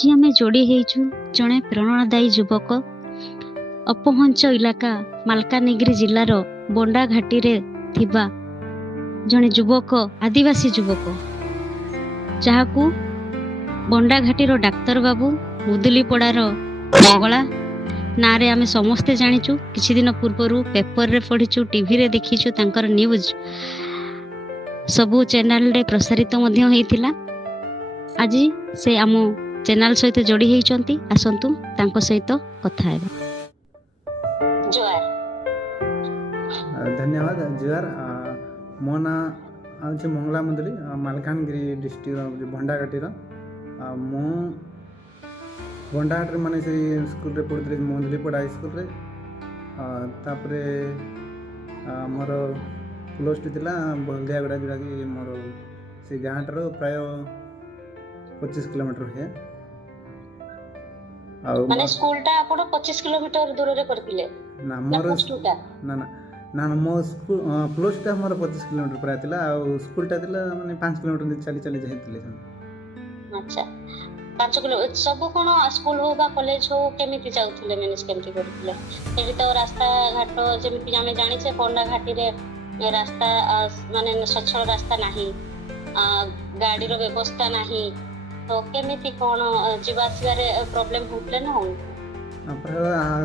आज आम जोड़ी होइछु जड़े प्रेरणादायी युवक अपहंच इलाका मालकानगिरी जिलार बंडा घाटी रे थिबा जड़े युवक आदिवासी युवक जहाकू बंडा घाटीर डाक्तर बाबू मुदुलीपड़ार मंगला ना रे आमे समस्ते जानिचु। किछि दिन पूर्व पेपर रे पढ़िचु, टीवी रे देखिचु, तांकर न्यूज सबु चैनल रे प्रसारित मध्य होइथिला। आज से आम चैनल सहित जोड़ी होइचंती, आसंतु तांको सहित कथा हेबा। जोहार। धन्यवाद। जोहार। मो ना आज मंगला मुदुली, मालकानगिरी डिस्ट्रिक्ट भंडाघाटीर। मु भंडाघाटी माने से स्कूल रे पढ़ुଥିଲି मुदुलीपड़ा हाई स्कूल रे। तापरे मोर प्लस टू थिला बलदियागुड़ा, जोटा कि मोर से गाँटर प्राय 25 किलोमीटर है। माने स्कूल टा आपण 25 किलोमीटर दूर रे करथिले ना? मोर ना ना ना मो स्कूल प्लस टा मोर 25 किलोमीटर प्राय थिला, आ स्कूल टा थिला माने 5 किलोमीटर चली चली जाइथिले। अच्छा, 5 किलो सब कोन स्कूल हो बा कॉलेज हो केमिति जाउथिले, मैनेज केमिति करथिले? एठी तो रास्ता घाट जेमिति हमें जानि छे बंडा घाटी रे रास्ता माने सचल रास्ता नाही, गाड़ी रो व्यवस्था नाही, तो केमिति कोन जीवा आसबारे प्रॉब्लम होतले न हो?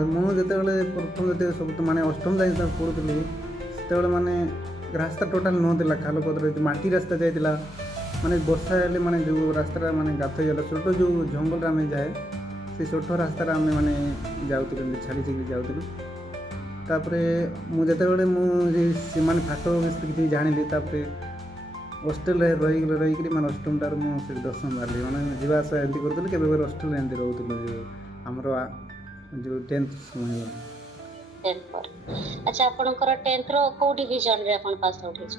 मु जेतेबेले प्रथम जेते सब माने अष्टम जाई पढ़ुଥିଲି सेतेबेले माने रास्ता टोटल नथिला, खाल पत्र माटी रास्ता जाइतिला। माने वर्षा हेले माने जो रास्ता माने गाथ जाला छोटो जो जंगल रे हमें जाए से छोटो रास्ता हमें माने जाउतिले, छाड़ी छाड़ी जाउतिले। तापरे मु जेतेबेले मु से माने फाटो किछि जानिली, तापरे हॉस्टल रे रही माने अष्टम टार मु से दशम बारली माने जीवा आसा एंती करथले। केबे हॉस्टल रे एंती रहउतले जो हमरो जो 10th समय 10th पर। अच्छा, आपनकर 10th रो को डिवीजन रे आपन पास आउट हेछ?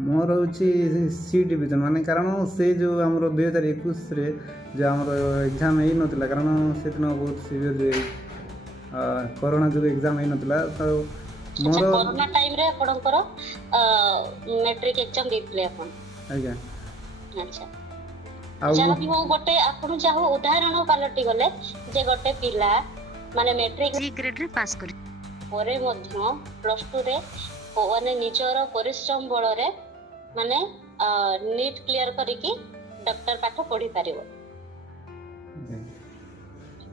मोर होची सी डिवीजन, माने कारण से जो हमरो 2021 रे जो हमरो एग्जाम हेई नथिला, कारण से दिन बहुत सीवियर जे कोरोना जो एग्जाम हेई नथिला। तो मोर कोरोना टाइम रे आपनकर मैट्रिक एग्जाम देथिले आपन? आज्ञा। अच्छा, जहाँ भी हो गोटे आपन जाहो उदाहरण पालटी गले जे गोटे पिला माने मैट्रिक सी ग्रेड रे पास करी परे मध्य प्लस 2 रे माने निजर परिश्रम बल रे माने नीट क्लियर करिकि डॉक्टर पाठ पढ़ी पारिबो।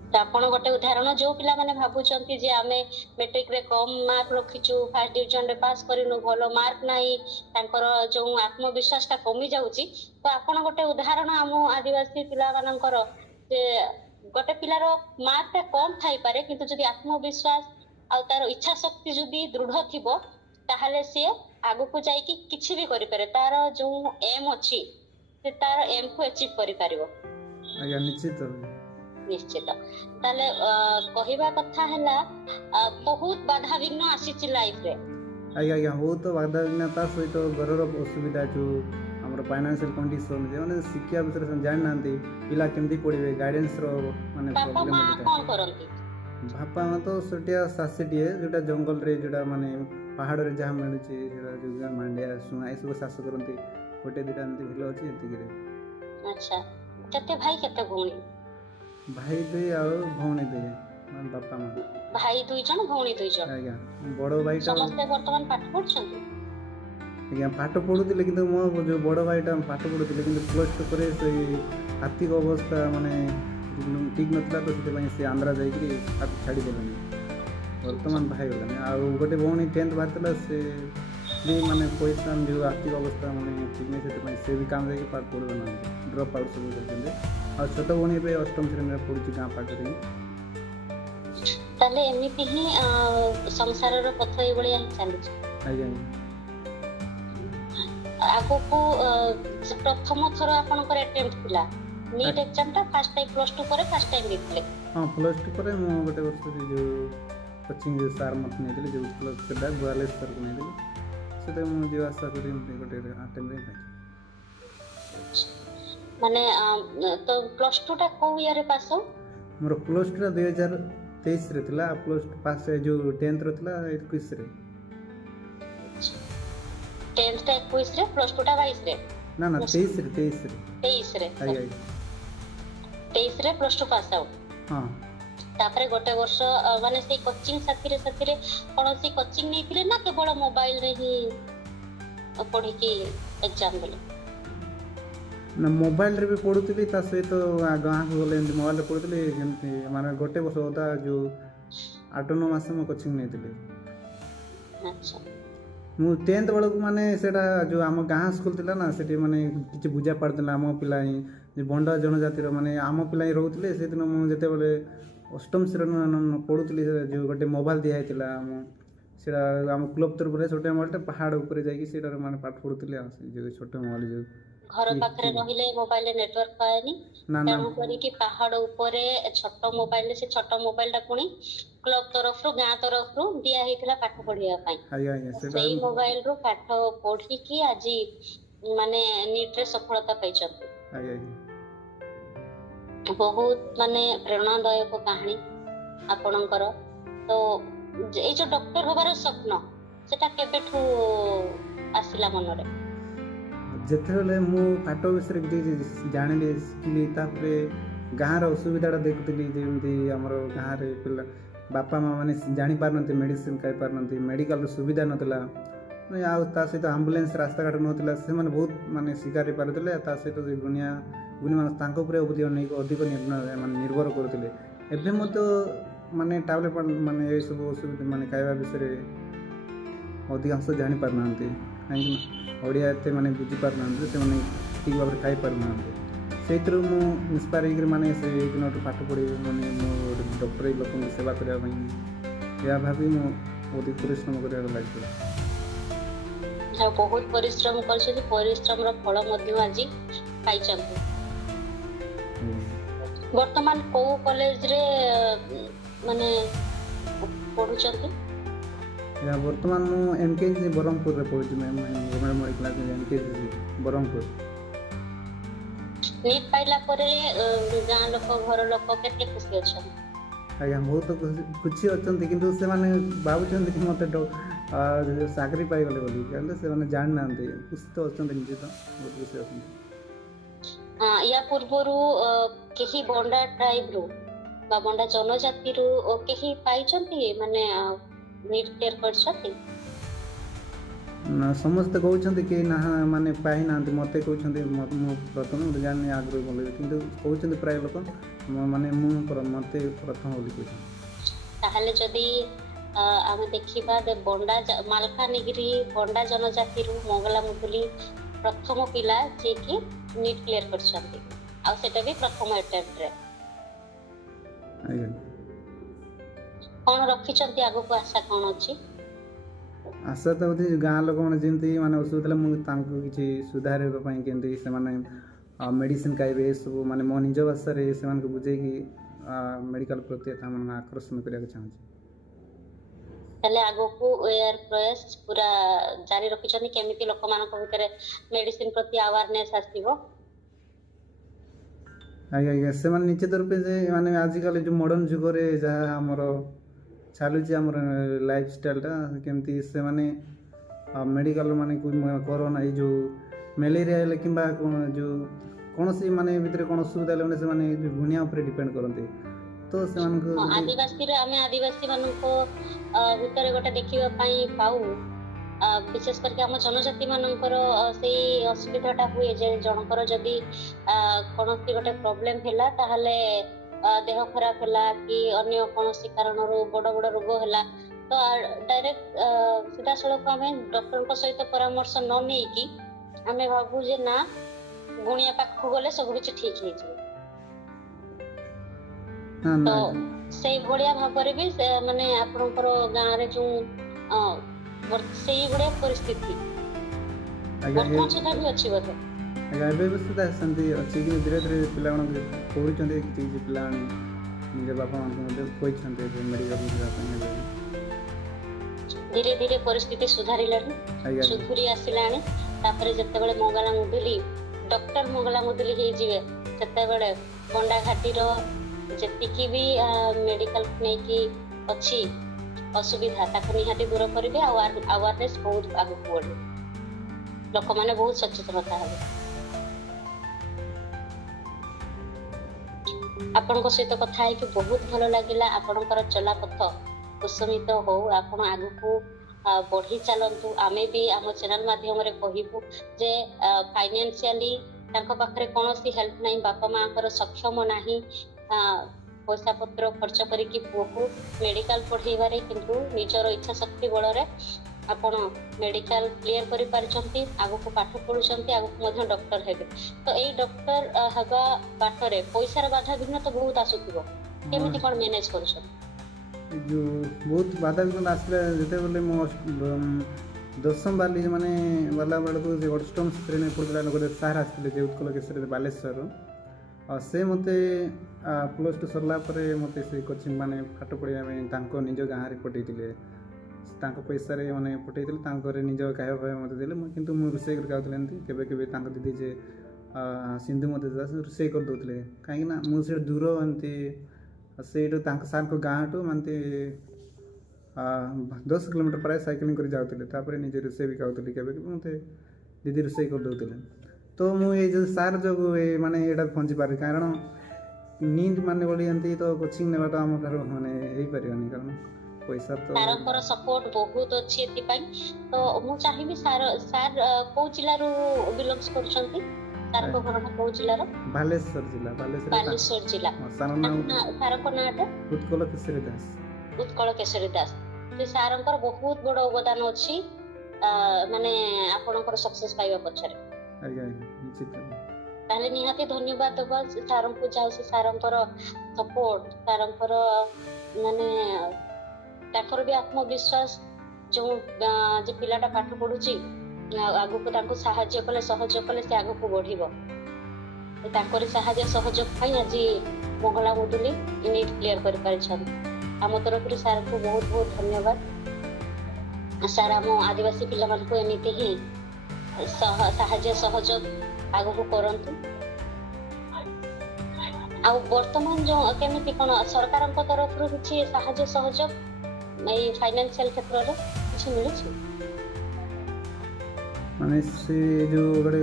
तो आपण गोटे उदाहरण जो पिला माने भाबुचंती जे आमे मैट्रिक रे कम मार्क रखिचु, फर्स्ट डिवीजन रे पास करिनु, भलो मार्क नाही, तांकर जो आत्मविश्वास ता कमी जाउची, तो आपण गोटे उदाहरण हम आदिवासी पिला मानकर जे गोटे पिलार मार्क ता कम थाई पारे, किंतु जदि आत्मविश्वास आ तार इच्छा शक्ति जदि दृढ़ थिबो ताहले से आगु को जाई कि किछि भी करि पारे, तार जो एम अछि से तार एम को अचीव करि पारिबो। आज्ञा, निश्चित निश्चित। ताले कहिबा कथा हला बहुत बाधा विघ्न आसीछि लाइफ रे। आज्ञा बहुत बाधा विघ्नता सहित घरर असुविधा जो हमर फाइनेंशियल कंडीशन जे माने शिक्षा विषय जान नांती, पिला केमती पढिबे, गाइडेंस रो माने पापा प्रॉब्लम मां कोन करंती? बापा मां तो सटिया सासेटिए जोटा जंगल रे जोटा माने पहाड़ रे जहा मिलुची जोटा जुगा मांडिया सुना ए सब सास करंती, गोटे दिटा एमती भेलो अछि एति करे। अच्छा, केते भाई केते भौणी? भाई दुई आ भौणी दुई, मान बापा मां। भाई दुई जन भौणी दुई जन? आज्ञा, बड़ो भाई ता समस्त वर्तमान पाठ पढछंती? आज्ञा पाठ पढुतिले, किंतु मो जो बड़ो भाई ता पाठ पढुतिले, किंतु प्लस 2 करे से आर्थिक अवस्था माने ठीक नथला, तो से से आंध्रा जाइकरी आप छाड़ी देलनी। वर्तमान भाई होलानी आ गोटे भौणी 10th बारतला से भी माने पैसा जो आर्थिक अवस्था माने ठीक नै, से भी काम जाके पाठ पढो ना, ड्रॉप आउट सब करछन। आ छोट भौणी पे अष्टम श्रेणी में पढुची गां पाठ रे। ताले एमिति ही संसार रो पथ ए बळिया चालू छै। आज्ञा, आगो को प्रथम थरो आपनकर अटेम्प्ट थिला नीट एग्जाम ता फर्स्ट टाइम प्लस 2 करे फर्स्ट टाइम दिखले? हां, प्लस 2 करे मो गोटे वर्ष जो कोचिंग जो सर मत नै दिले, जो प्लस सेटा ग्वालेस सर को नै दिले, सेटा मो जो आशा करी गोटे अटेम्प्ट रे पाई। माने तो प्लस 2 टा को ईयर रे पास हो? मोर प्लस 2 टा 2023 रे थिला, प्लस 2 पास जो 10th रे थिला 21 रे। 10th टा 21 रे, प्लस 2 टा 22 रे? ना ना 23 रे 23 रे। 23 रे। आई आई 23 ରେ +2 ପାସ୍ ଆଉଟ୍। ହଁ ତାପରେ ଗୋଟେ ବର୍ଷ ମାନେ ସେଇ କୋଚିଂ ସାଥିରେ କୌଣସି କୋଚିଂ ନେଇଥିଲେ ନା କେବଳ ମୋବାଇଲ ରେ ହିଁ ପଢିକି ଏକ୍ଜାମ ଦେଲେ? ନା ମୋବାଇଲରେ ବି ପଢ଼ୁଥିଲି, ତା ସହିତ ଗାଁକୁ ଗଲେ ଏମିତି ମୋବାଇଲରେ ପଢ଼ୁଥିଲି। ଯେମିତି ମାନେ ଗୋଟେ ବର୍ଷ ଅଧା ଯେଉଁ 8-9 ମାସ ମୁଁ କୋଚିଂ ନେଇଥିଲି। ଆଚ୍ଛା। ମୁଁ 10th ବେଳକୁ ମାନେ ସେଇଟା ଯେଉଁ ଆମ ଗାଁ ସ୍କୁଲ ଥିଲା ନା, ସେଠି ମାନେ କିଛି ବୁଝା ପାରୁଥିଲା ଆମ ପିଲା ହିଁ ଯେ ବଣ୍ଡା ଜନଜାତିର ମାନେ ଆମ ପିଲା ହିଁ ରହୁଥିଲେ। ସେଦିନ ମୁଁ ଯେତେବେଳେ ଅଷ୍ଟମ ଶ୍ରେଣୀ ପଢ଼ୁଥିଲି, ଯେଉଁ ଗୋଟେ ମୋବାଇଲ ଦିଆହେଇଥିଲା ସେଇଟା ଆମ କ୍ଲବ୍ ତରଫରୁ ଛୋଟ ମୋବାଇଲଟା ପାହାଡ଼ ଉପରେ ଯାଇକି ସେଇଟାରେ ମାନେ ପାଠ ପଢ଼ୁଥିଲି। ଆଉ ସେ ଯେଉଁ ଛୋଟ ମୋବାଇଲ ଯେଉଁ ଘର ପାଖରେ ରହିଲେ ମୋବାଇଲରେ ନେଟୱାର୍କ ପାଏନି, ନା ନା ତେଣୁ କରିକି ପାହାଡ ଉପରେ ଛୋଟ ମୋବାଇଲରେ ସେ ଛୋଟ ମୋବାଇଲଟା ପୁଣି କ୍ଲବ ତରଫରୁ ଗାଁ ତରଫରୁ ଦିଆ ହେଇଥିଲା ପାଠ ପଢିବା ପାଇଁ। ଆଜ୍ଞା ଆଜ୍ଞା ସେଇଟା ସେଇ ମୋବାଇଲରୁ ପାଠ ପଢିକି ଆଜି ମାନେ ନିଟରେ ସଫଳତା ପାଇଛନ୍ତି। ଆଜ୍ଞା ଆଜ୍ଞା ବହୁତ ମାନେ ପ୍ରେରଣାଦାୟକ କାହାଣୀ ଆପଣଙ୍କର। ତ ଏଇ ଯୋଉ ଡକ୍ଟର ହବାର ସ୍ୱପ୍ନ ସେଟା କେବେଠୁ ଆସିଲା ମନରେ? ଯେତେବେଳେ ମୁଁ ପାଠ ବିଷୟରେ କିଛି ଜାଣିଲି ଶିଖିଲି, ତାପରେ ଗାଁର ଅସୁବିଧାଟା ଦେଖୁଥିଲି। ଯେମିତି ଆମର ଗାଁରେ ପିଲା ବାପା ମାଆ ମାନେ ଜାଣିପାରୁନାହାନ୍ତି, ମେଡ଼ିସିନ ଖାଇପାରୁନାହାନ୍ତି, ମେଡ଼ିକାଲର ସୁବିଧା ନଥିଲା, ଆଉ ତା ସହିତ ଆମ୍ବୁଲାନ୍ସ ରାସ୍ତାଘାଟ ନଥିଲା। ସେମାନେ ବହୁତ ମାନେ ଶିକାର ହେଇପାରୁଥିଲେ। ତା ସହିତ ସେ ଗୁଣିମାନେ ତାଙ୍କ ଉପରେ ଅଧିକ ମାନେ ନିର୍ଭର କରୁଥିଲେ। ଏବେ ମଧ୍ୟ ମାନେ ଟାବଲେଟ୍ ମାନେ ଏସବୁ ଅସୁବିଧା ମାନେ ଖାଇବା ବିଷୟରେ ଅଧିକାଂଶ ଜାଣିପାରୁନାହାନ୍ତି, କାହିଁକିନା ଓଡ଼ିଆ ଏତେ ମାନେ ବୁଝିପାରୁନାହାନ୍ତି, ସେମାନେ ଠିକ୍ ଭାବରେ ଖାଇପାରୁନାହାନ୍ତି। ସେଇଥିରୁ ମୁଁ ଇନ୍ସପାୟାର ହେଇକିରି ମାନେ ସେ ଦିନଠୁ ପାଠ ପଢ଼ିବି, ମାନେ ମୁଁ ଗୋଟେ ଡକ୍ଟର ହେଇ ଲୋକଙ୍କୁ ସେବା କରିବା ପାଇଁ ଏହା ଭାବି ମୁଁ ଅଧିକ ପରିଶ୍ରମ କରିବାକୁ ଲାଗିଥିଲା। ବହୁତ ପରିଶ୍ରମ କରିଛନ୍ତି, ପରିଶ୍ରମର ଫଳ ମଧ୍ୟ ଆଜି ପାଇଛନ୍ତି। ବର୍ତ୍ତମାନ କୋଉ କଲେଜରେ ମାନେ ପଢୁଛନ୍ତି? ବର୍ତ୍ତମାନ ମୁଁ MKCC ବ୍ରହ୍ମପୁରରେ ପଢ଼ୁଛି ma'am, government class MKCC Brahmapur. NEET ପାଇଲା ପରେ ଗାଁ ଲୋକ ଘର ଲୋକ କେତେ ଖୁସି ଅଛନ୍ତି? ଆଜ୍ଞା ବହୁତ ଖୁସି ଅଛନ୍ତି, କିନ୍ତୁ ସେମାନେ ଭାବୁଛନ୍ତି କି ମୋତେ ଚାକିରି ପାଇଗଲେ ବୋଲି, କିନ୍ତୁ ସେମାନେ ଜାଣିନାହାନ୍ତି। ଖୁସି ତ ଅଛନ୍ତି, ନିଜେ ତ ବହୁତ ଖୁସି ଅଛନ୍ତି। ୟା ପୂର୍ବରୁ କେହି ବଣ୍ଡା ଟ୍ରାଇବରୁ ବା ବଣ୍ଡା ଜନଜାତିରୁ କେହି ପାଇଛନ୍ତି ମାନେ ନିଟ୍ କ୍ଲିୟର କରିଛନ୍ତି? ନା ସମସ୍ତେ କହୁଛନ୍ତି କି ନା ମାନେ ପାଇନାହାନ୍ତି। ମୋତେ କହୁଛନ୍ତି, ମୁଁ ପ୍ରଥମେ ଗୋଟେ ଜାଣିନି ଆଗରୁ ବୋଲି, କିନ୍ତୁ କହୁଛନ୍ତି ପ୍ରାୟ ଲୋକ ମାନେ ମୋତେ ପ୍ରଥମ ବୋଲି କହୁଛନ୍ତି। ତାହେଲେ ଯଦି ଆମେ ଦେଖିବା ମାଲକାନଗିରି ବଣ୍ଡା ଜନଜାତିରୁ ମଙ୍ଗଲା ମୁଦୁଲି ପ୍ରଥମ ପିଲା ଯିଏକି ନିଟ୍ କ୍ଲିୟର କରିଛନ୍ତି, ଆଉ ସେଟା ବି ପ୍ରଥମ ଆଟେମ୍ପ୍ଟରେ। ଆଜ୍ଞା। କଣ ରଖିଛନ୍ତି ଆଗକୁ ଆଶା କଣ ଅଛି? ଆଶା ତ ହେଉଛି ଗାଁ ଲୋକମାନେ ଯେମିତି ମାନେ ଅସୁବିଧା ଥିଲା, ମୁଁ ତାଙ୍କୁ କିଛି ସୁଧାରିବା ପାଇଁ କେମିତି ସେମାନେ ମେଡ଼ିସିନ ଖାଇବେ, ଏସବୁ ମାନେ ମୋ ନିଜ ଭାଷାରେ ସେମାନଙ୍କୁ ବୁଝେଇକି ମେଡ଼ିକାଲ ପ୍ରତି ତାମାନଙ୍କୁ ଆକର୍ଷଣ କରିବାକୁ ଚାହୁଁଛି। ତାହେଲେ ଆଗକୁ ଏହାର ପ୍ରୟାସ ପୁରା ଜାରି ରଖିଛନ୍ତି, କେମିତି ଲୋକମାନଙ୍କ ଭିତରେ ମେଡିସିନ ପ୍ରତି ଆୱାରନେସ୍ ଆସିବ? ଆଜ୍ଞା ଆଜ୍ଞା ସେମାନେ ନିଜ ତରଫରେ ଯେ ମାନେ ଆଜିକାଲି ଯେଉଁ ମଡ଼ର୍ଣ୍ଣ ଯୁଗରେ ଯାହା ଆମର ଚାଲୁଛି ଆମର ଲାଇଫଷ୍ଟାଇଲଟା, କେମିତି ସେମାନେ ମେଡ଼ିକାଲ ମାନେ କରୋନା ଏଇ ଯେଉଁ ମ୍ୟାଲେରିଆ ହେଲେ କିମ୍ବା ଯେଉଁ କୌଣସି ମାନେ ଭିତରେ କ'ଣ ଅସୁବିଧା ହେଲେ ମାନେ ସେମାନେ ଗୁଣିଆ ଉପରେ ଡିପେଣ୍ଡ କରନ୍ତି। ତ ସେମାନଙ୍କୁ ଆମେ ଆଦିବାସୀ ମାନଙ୍କ ଭିତରେ ଗୋଟେ ଦେଖିବା ପାଇଁ ପାଉ, ବିଶେଷ କରିକି ଆମ ଜନଜାତି ମାନଙ୍କର ସେଇ ଅସୁବିଧାଟା ହୁଏ ଯେ ଜଣଙ୍କର ଯଦି କୌଣସି ଗୋଟେ ପ୍ରୋବ୍ଲେମ ହେଲା, ତାହେଲେ ଦେହ ଖରାପ ହେଲା କି ଅନ୍ୟ କୌଣସି କାରଣରୁ ବଡ ବଡ ରୋଗ ହେଲା, ତ ଡାଇରେକ୍ଟ ସିଧାସଳଖ ଆମେ ଡକ୍ଟରଙ୍କ ସହିତ ପରାମର୍ଶ ନ ନେଇକି ଆମେ ଭାବୁ ଯେ ନା ଗୁଣିଆ ପାଖକୁ ଗଲେ ସବୁ କିଛି ଠିକ ହେଇଯିବ। ତ ସେଇ ଭଳିଆ ଭାବରେ ବି ମାନେ ଆପଣଙ୍କର ଗାଁରେ ଯୋଉ ସେଇଭଳିଆ ପରିସ୍ଥିତି ବର୍ତ୍ତମାନ ସୁଦ୍ଧା ବି ଅଛି ବୋଧେ? ଆଜ୍ଞା ଏବେ ବି ସୁଦ୍ଧା ସେମିତି ଅଛି, କିନ୍ତୁ ଧୀରେ ଧୀରେ ପିଲାମାନଙ୍କୁ କହୁଛନ୍ତି, କିଛି ପିଲାମାନେ ନିଜ ବାପା ମାଆଙ୍କୁ ମଧ୍ୟ କହିଛନ୍ତି ମେଡ଼ିକାଲ ଯିବା ପାଇଁ। ଧୀରେ ଧୀରେ ପରିସ୍ଥିତି ସୁଧାରିଲାଣି, ସୁଧୁରି ଆସିଲାଣି। ତାପରେ ଯେତେବେଳେ ମଙ୍ଗଲା ମୁଦୁଲି ଡକ୍ଟର ମଙ୍ଗଲା ମୁଦୁଲି ହେଇଯିବେ, ସେତେବେଳେ ବଣ୍ଡାଘାଟିର ଯେତିକି ବି ମେଡ଼ିକାଲ ନେଇକି ଅଛି ଅସୁବିଧା, ତାକୁ ନିହାତି ଦୂର କରିବେ ଆଉ ଆୱାରନେସ୍ ବହୁତ ଆଗକୁ ବଢ଼ିବ, ଲୋକମାନେ ବହୁତ ସଚେତନତା ହେବେ। ଆପଣଙ୍କ ସହିତ କଥା ହେଇକି ବହୁତ ଭଲ ଲାଗିଲା। ଆପଣଙ୍କର ଚଲାପଥ କୁସୁମିତ ହଉ, ଆପଣ ଆଗକୁ ବଢି ଚାଲନ୍ତୁ। ଆମେ ବି ଆମ ଚ୍ୟାନେଲ ମାଧ୍ୟମରେ କହିବୁ ଯେ ଫାଇନାନ୍ସିଆଲି ତାଙ୍କ ପାଖରେ କୌଣସି ହେଲ୍ପ ନାହିଁ, ବାପା ମାଙ୍କର ସକ୍ଷମ ନାହିଁ ପଇସା ପତ୍ର ଖର୍ଚ୍ଚ କରିକି ପୁଅକୁ ମେଡିକାଲ ପଢେଇବାରେ, କିନ୍ତୁ ନିଜର ଇଚ୍ଛା ଶକ୍ତି ବଳରେ ଆପଣ ମେଡିକାଲ କ୍ଲିୟର କରିପାରିଛନ୍ତି, ଆଗକୁ ପାଠ ପଢୁଛନ୍ତି, ଆଗକୁ ମଧ୍ୟ ଡକ୍ଟର ହେବେ। ତ ଏଇ ଡକ୍ଟର ହେବା ବାଟରେ ପଇସାର ବାଧାବିଘ୍ନ ତ ବହୁତ ଆସୁଥିବ, କେମିତି କଣ ମ୍ୟାନେଜ କରୁଛନ୍ତି? ଯେଉଁ ବହୁତ ବାଧାବିଘ୍ନ ଆସିଲା ଯେତେବେଳେ ମୁଁ ଦଶମ ବାଲି ମାନେ ଗଲା ବେଳକୁ ଯେ ଅଷ୍ଟମ ଶ୍ରେଣୀ ପଢ଼ୁଥିଲା ଗୋଟେ ସାର୍ ଆସିଥିଲେ ଯେ ଉତ୍କଳ କେଶରୀରେ ବାଲେଶ୍ୱରରୁ। ଆଉ ସେ ମୋତେ +2 ସରିଲା ପରେ ମୋତେ ସେ କୋଚିଂ ମାନେ ପାଠ ପଢ଼ିବା ପାଇଁ ତାଙ୍କ ନିଜ ଗାଁରେ ପଠାଇଥିଲେ। ତାଙ୍କ ପଇସାରେ ମାନେ ପଠାଇଥିଲେ, ତାଙ୍କ ଘରେ ନିଜ ଖାଇବା ଫାଇବା ମୋତେ ଦେଲେ। କିନ୍ତୁ ମୁଁ ରୋଷେଇ କରି ଖାଉଥିଲି ଏମିତି। କେବେ କେବେ ତାଙ୍କ ଦିଦି ଯେ ସିନ୍ଧୁ ମୋତେ ରୋଷେଇ କରିଦେଉଥିଲେ, କାହିଁକିନା ମୁଁ ସେଇଠି ଦୂର ଏମିତି ସେଇଠୁ ତାଙ୍କ ସାର୍ଙ୍କ ଗାଁଠୁ ମାନେ 10 କିଲୋମିଟର ପ୍ରାୟ ସାଇକେଲିଂ କରି ଯାଉଥିଲେ। ତାପରେ ନିଜେ ରୋଷେଇ ବି ଖାଉଥିଲି, କେବେ କେବେ ମୋତେ ଦିଦି ରୋଷେଇ କରିଦେଉଥିଲେ। ତ ମୁଁ ଏଇ ଯେଉଁ ସାର୍ ଯୋଗୁଁ ମାନେ ଏଇଟା ପହଞ୍ଚି ପାରେ, କାରଣ ନିଟ୍ ମାନେ ବୋଲି ଏମିତି ତ କୋଚିଂ ନେବାଟା ଆମ ଠାରୁ ମାନେ ହେଇପାରିବନି, କାରଣ ପଇସା ତ ସାରଙ୍କର ସପୋର୍ଟ ବହୁତ ଅଛି ଏଥିପାଇଁ। ତ ମୁଁ ଚାହିଁବି ସାର୍ କୋଉ ଜିଲ୍ଲାରୁ ବିଲଙ୍ଗସ୍ କରୁଛନ୍ତି? ସାରଙ୍କ ଘରଟା କୋଉ ଜିଲ୍ଲାର? ବାଲେଶ୍ୱର ଜିଲ୍ଲା। ବାଲେଶ୍ୱର ଜିଲ୍ଲା। ସାରଙ୍କ ନାଁଟା ଉତ୍କଳ କେଶରୀ ଦାସ। ଉତ୍କଳ କେଶରୀ ଦାସ। ସେ ସାରଙ୍କର ବହୁତ ବଡ ଅବଦାନ ଅଛି ମାନେ ଆପଣଙ୍କର ସକ୍ସେସ୍ ପାଇବା ପଛରେ। ଆଜ୍ଞା ନିଶ୍ଚିତ। ତାହେଲେ ନିହାତି ଧନ୍ୟବାଦ ଦେବା ସାରଙ୍କୁ, ଯାଉ ସେ ସାରଙ୍କର ସପୋର୍ଟ, ସାରଙ୍କର ମାନେ ତାଙ୍କର ବି ଆତ୍ମବିଶ୍ୱାସ, ଯୋଉ ଯେ ପିଲାଟା ପାଠ ପଢୁଛି ଆଗକୁ ତାଙ୍କୁ ସାହାଯ୍ୟ କଲେ ସହଯୋଗ କଲେ ସେ ଆଗକୁ ବଢିବ। ତାଙ୍କରି ସାହାଯ୍ୟ ସହଯୋଗ ପାଇଁ ଆଜି ମଙ୍ଗଳା ମୁଦୁଲି ନିଟ୍ କ୍ଲିୟର କରିପାରିଛନ୍ତି। ଆମ ତରଫରୁ ସାରଙ୍କୁ ବହୁତ ବହୁତ ଧନ୍ୟବାଦ। ସାର୍ ଆମ ଆଦିବାସୀ ପିଲାମାନଙ୍କୁ ଏମିତି ହିଁ ସାହାଯ୍ୟ ସହଯୋଗ ଆଗକୁ କରନ୍ତୁ। ଆଉ ବର୍ତ୍ତମାନ ଯୋଉ କେମିତି କଣ ସରକାରଙ୍କ ତରଫରୁ କିଛି ସାହାଯ୍ୟ ସହଯୋଗ ଏଇ ଫାଇନାନ୍ସିଆଲ କ୍ଷେତ୍ରରେ କିଛି ମିଳୁଛି? ମାନେ ସେ ଯେଉଁ ଗୋଟେ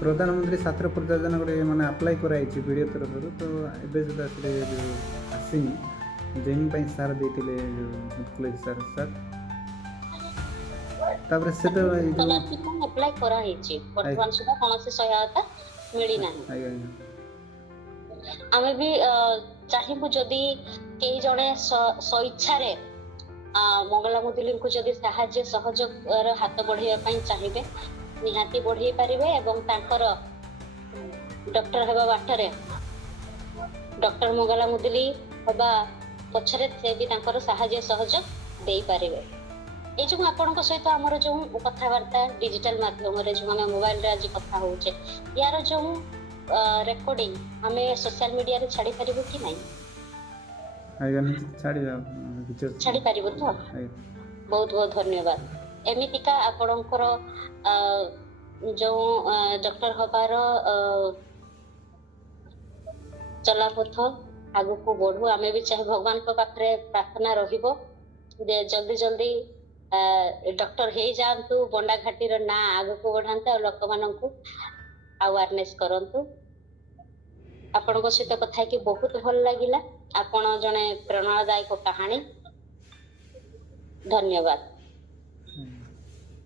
ପ୍ରଧାନମନ୍ତ୍ରୀ ଛାତ୍ର ଯୋଜନା ଗୋଟେ ମାନେ ଆପ୍ଲାଏ କରାଯାଇଛି ବିଡ଼ିଓ ତରଫରୁ, ତ ଏବେ ସୁଦ୍ଧା ସେ ଯେଉଁ ଆସିନି। ଜଏନିଂ ପାଇଁ ସାର୍ ଦେଇଥିଲେ ଯେଉଁ ଉତ୍କଳ ସାର୍। ତାପରେ ସେତେବେଳେ ଆପ୍ଲାଏ କରାହେଇଛି, ବର୍ତ୍ତମାନ ସୁଦ୍ଧା କୌଣସି ସହାୟତା ମିଳିନାହିଁ। ଆମେ ବି ଚାହିଁବୁ ଯଦି କେହି ଜଣେ ସ୍ୱଇଚ୍ଛାରେ ମଙ୍ଗଳା ମୁଦୁଲିଙ୍କୁ ଯଦି ସାହାଯ୍ୟ ସହଯୋଗର ହାତ ବଢେଇବା ପାଇଁ ଚାହିଁବେ ନିହାତି ବଢେଇ ପାରିବେ, ଏବଂ ତାଙ୍କର ଡକ୍ଟର ହେବା ବାଟରେ ଡକ୍ଟର ମଙ୍ଗଳା ମୁଦୁଲି ହେବା ପଛରେ ସେ ବି ତାଙ୍କର ସାହାଯ୍ୟ ସହଯୋଗ ଦେଇପାରିବେ। ଏଇ ଯୋଉ ଆପଣଙ୍କ ସହିତ ଆମର ଯୋଉ କଥାବାର୍ତ୍ତା ଡିଜିଟାଲ ମାଧ୍ୟମରେ ଯୋଉ ଆମେ ମୋବାଇଲରେ ଆଜି କଥା ହଉଛେ, ୟାର ଯୋଉ ରେକର୍ଡିଂ ଆମେ ସୋସିଆଲ ମିଡିଆରେ ଛାଡି ପାରିବୁ କି ନାହିଁ? ଛାଡି ପାରିବୁ ତ? ବହୁତ ବହୁତ ଧନ୍ୟବାଦ। ଏମିତିକା ଆପଣଙ୍କର ଯୋଉ ଡକ୍ଟର ହବାର ଚଲାପଥ ଆଗକୁ ବଢୁ। ଆମେ ବି ଚାहे ଭଗବାନଙ୍କ ପାଖରେ ପ୍ରାର୍ଥନା ରହିବ ଯେ ଜଲ୍ଦି ଜଲ୍ଦି ଡକ୍ଟର ହେଇଯାଆନ୍ତୁ, ବଣ୍ଡାଘାଟିର ନାଁ ଆଗକୁ ବଢାନ୍ତୁ ଆଉ ଲୋକମାନଙ୍କୁ ଆୱାରନେସ୍ କରନ୍ତୁ। ଆପଣଙ୍କ ସହିତ କଥା ହେଇକି ବହୁତ ଭଲ ଲାଗିଲା। ଆପଣ ଜଣେ ପ୍ରେରଣାଦାୟକ କାହାଣୀ। ଧନ୍ୟବାଦ।